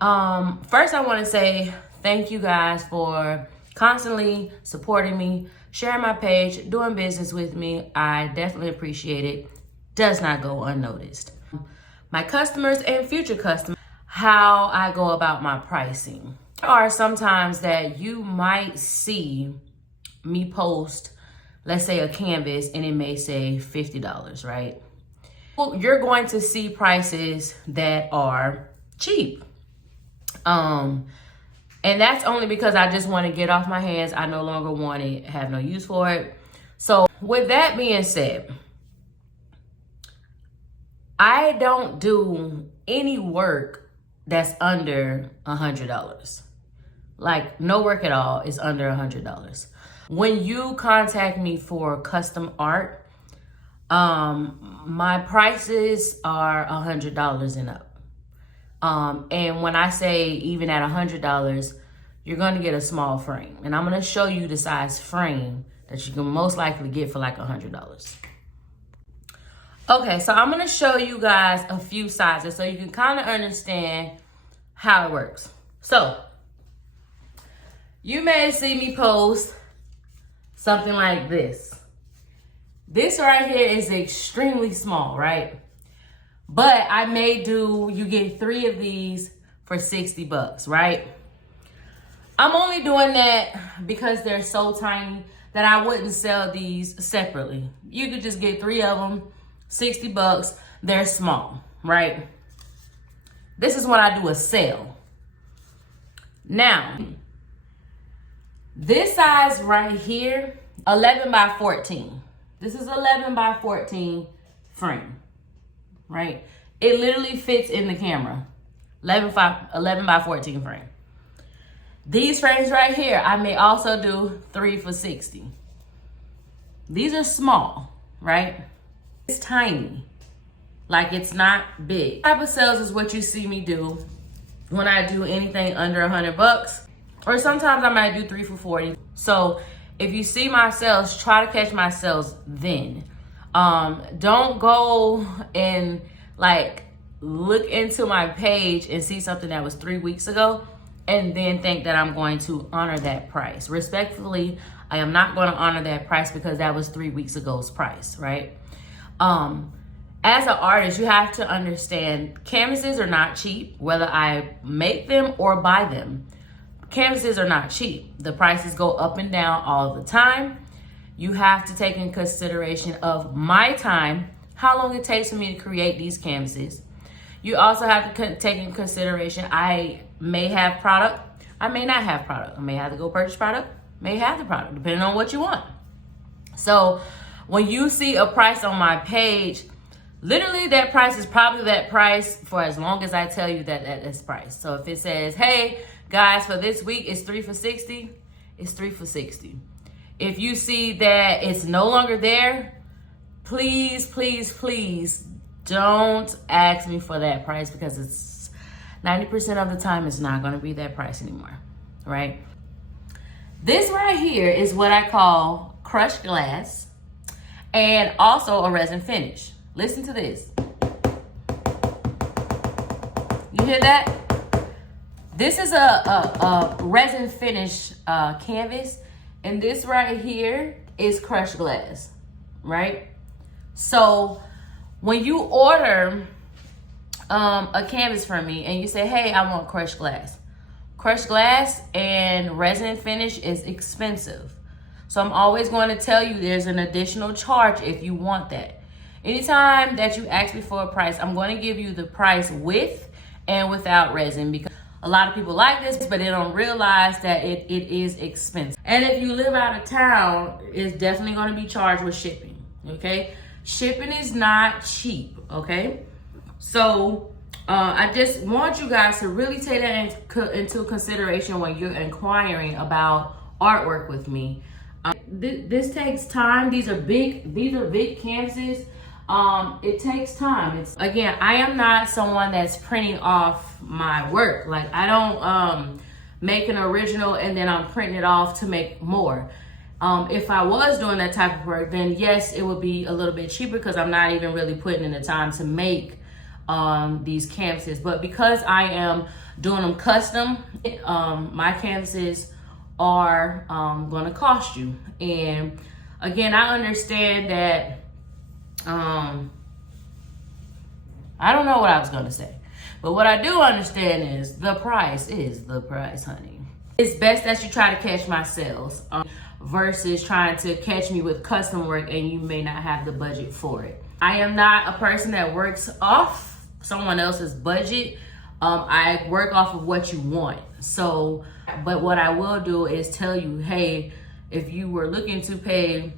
First I want to say thank you guys for constantly supporting me, sharing my page, doing business with me. I definitely appreciate it. Does not go unnoticed. My customers and future customers, how I go about my pricing. There are sometimes that you might see me post, let's say a canvas, and it may say $50, right? Well, you're going to see prices that are cheap. And that's only because I just want to get off my hands. I no longer want it, have no use for it. So with that being said, I don't do any work that's under $100. Like no work at all is under $100. When you contact me for custom art, my prices are $100 and up. And when I say even at $100, you're going to get a small frame. And I'm going to show you the size frame that you can most likely get for like $100. Okay, so I'm going to show you guys a few sizes so you can kind of understand how it works. So you may see me post something like this. This right here is extremely small, right? But I may do, you get 3 of these for $60, right? I'm only doing that because they're so tiny that I wouldn't sell these separately. You could just get 3 of them, $60. They're small, right? This is when I do a sale. Now, this size right here, 11 by 14. This is 11 by 14 frame, right? It literally fits in the camera. 11 by 14 frame. These frames right here, I may also do 3 for $60. These are small, right? It's tiny, like it's not big. Type of sales is what you see me do when I do anything under $100, or sometimes I might do 3 for $40. So if you see my sales, try to catch my sales then. Don't go and like look into my page and see something that was 3 weeks ago and then think that I'm going to honor that price. Respectfully, I am not going to honor that price because that was 3 weeks ago's price, right? As an artist, you have to understand canvases are not cheap, whether I make them or buy them. Canvases are not cheap. The prices go up and down all the time. You have to take in consideration of my time, how long it takes for me to create these canvases. You also have to take in consideration, I may have product, I may not have product. I may have to go purchase product, may have the product, depending on what you want. So when you see a price on my page, literally that price is probably that price for as long as I tell you that's price. So if it says, hey guys, for this week it's 3 for $60, it's 3 for $60. If you see that it's no longer there, please, please, please don't ask me for that price because it's 90% of the time it's not going to be that price anymore, right? This right here is what I call crushed glass and also a resin finish. Listen to this. You hear that? This is a resin finish canvas, and this right here is crushed glass, right? So when you order a canvas from me and you say, hey, I want crushed glass and resin finish is expensive. So I'm always going to tell you there's an additional charge if you want that. Anytime that you ask me for a price, I'm going to give you the price with and without resin, because a lot of people like this, but they don't realize that it is expensive. And if you live out of town, it's definitely going to be charged with shipping, okay? Shipping is not cheap, okay? So I just want you guys to really take that into consideration when you're inquiring about artwork with me. This takes time. These are big canvases. It takes time. Again, I am not someone that's printing off my work. Like I don't make an original and then I'm printing it off to make more. If I was doing that type of work, then yes, it would be a little bit cheaper because I'm not even really putting in the time to make these canvases. But because I am doing them custom, my canvases are gonna cost you. And again, I understand that, I don't know what I was gonna say, but what I do understand is the price, honey. It's best that you try to catch my sales versus trying to catch me with custom work and you may not have the budget for it. I am not a person that works off someone else's budget. I work off of what you want. So, but what I will do is tell you, hey, if you were looking to pay,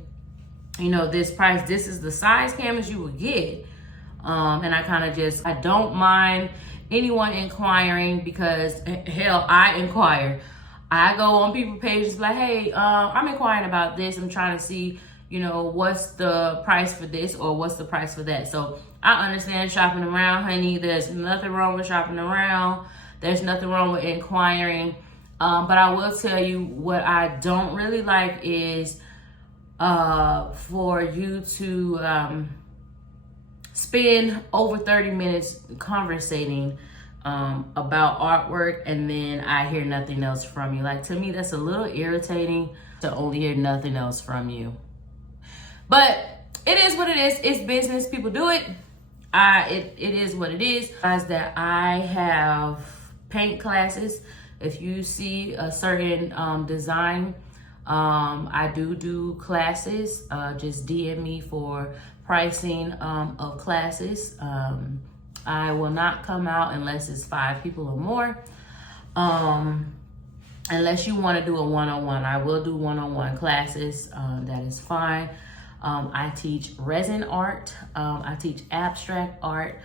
this price, this is the size canvas you would get. And I don't mind anyone inquiring, because hell, I inquire. I go on people's pages like, hey, I'm inquiring about this. I'm trying to see, what's the price for this or what's the price for that. So I understand shopping around, honey. There's nothing wrong with shopping around. There's nothing wrong with inquiring. But I will tell you what I don't really like is for you to spend over 30 minutes conversating about artwork and then I hear nothing else from you. Like, to me, that's a little irritating to only hear nothing else from you. But it is what it is. It's business. People do it. It is what it is. Guys, that I have paint classes. If you see a certain design, I do classes. Just DM me for pricing of classes. I will not come out unless it's 5 people or more. Unless you want to do a one-on-one, I will do one-on-one classes. That is fine. I teach resin art. I teach abstract art.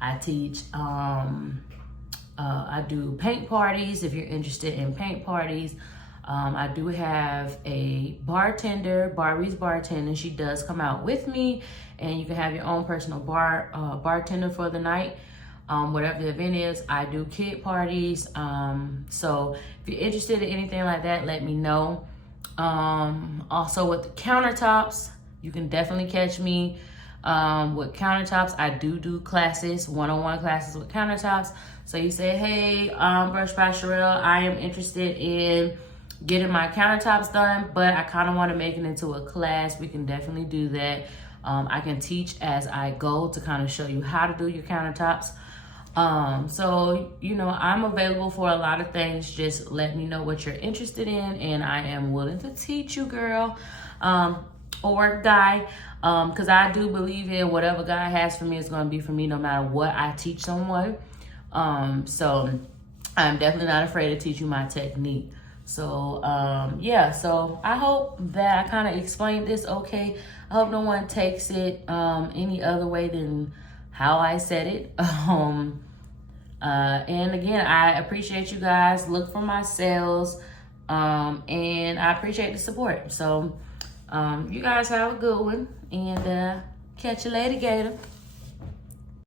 I teach, I do paint parties if you're interested in paint parties. I do have a bartender, Barbie's Bartender. She does come out with me, and you can have your own personal bartender for the night. Whatever the event is, I do kid parties. So if you're interested in anything like that, let me know. Also with the countertops, you can definitely catch me with countertops. I do classes, one-on-one classes with countertops. So you say, hey, Brush by Sherelle, I am interested in getting my countertops done, but I kind of want to make it into a class. We can definitely do that. I can teach as I go to kind of show you how to do your countertops. So, I'm available for a lot of things. Just let me know what you're interested in, and I am willing to teach you, girl, or guy, because I do believe in whatever God has for me is going to be for me no matter what I teach someone. So I'm definitely not afraid to teach you my technique. So, yeah, so I hope that I kind of explained this okay. I hope no one takes it any other way than how I said it. And again, I appreciate you guys. Look for my sales, and I appreciate the support. So, you guys have a good one, and catch you later, Gator.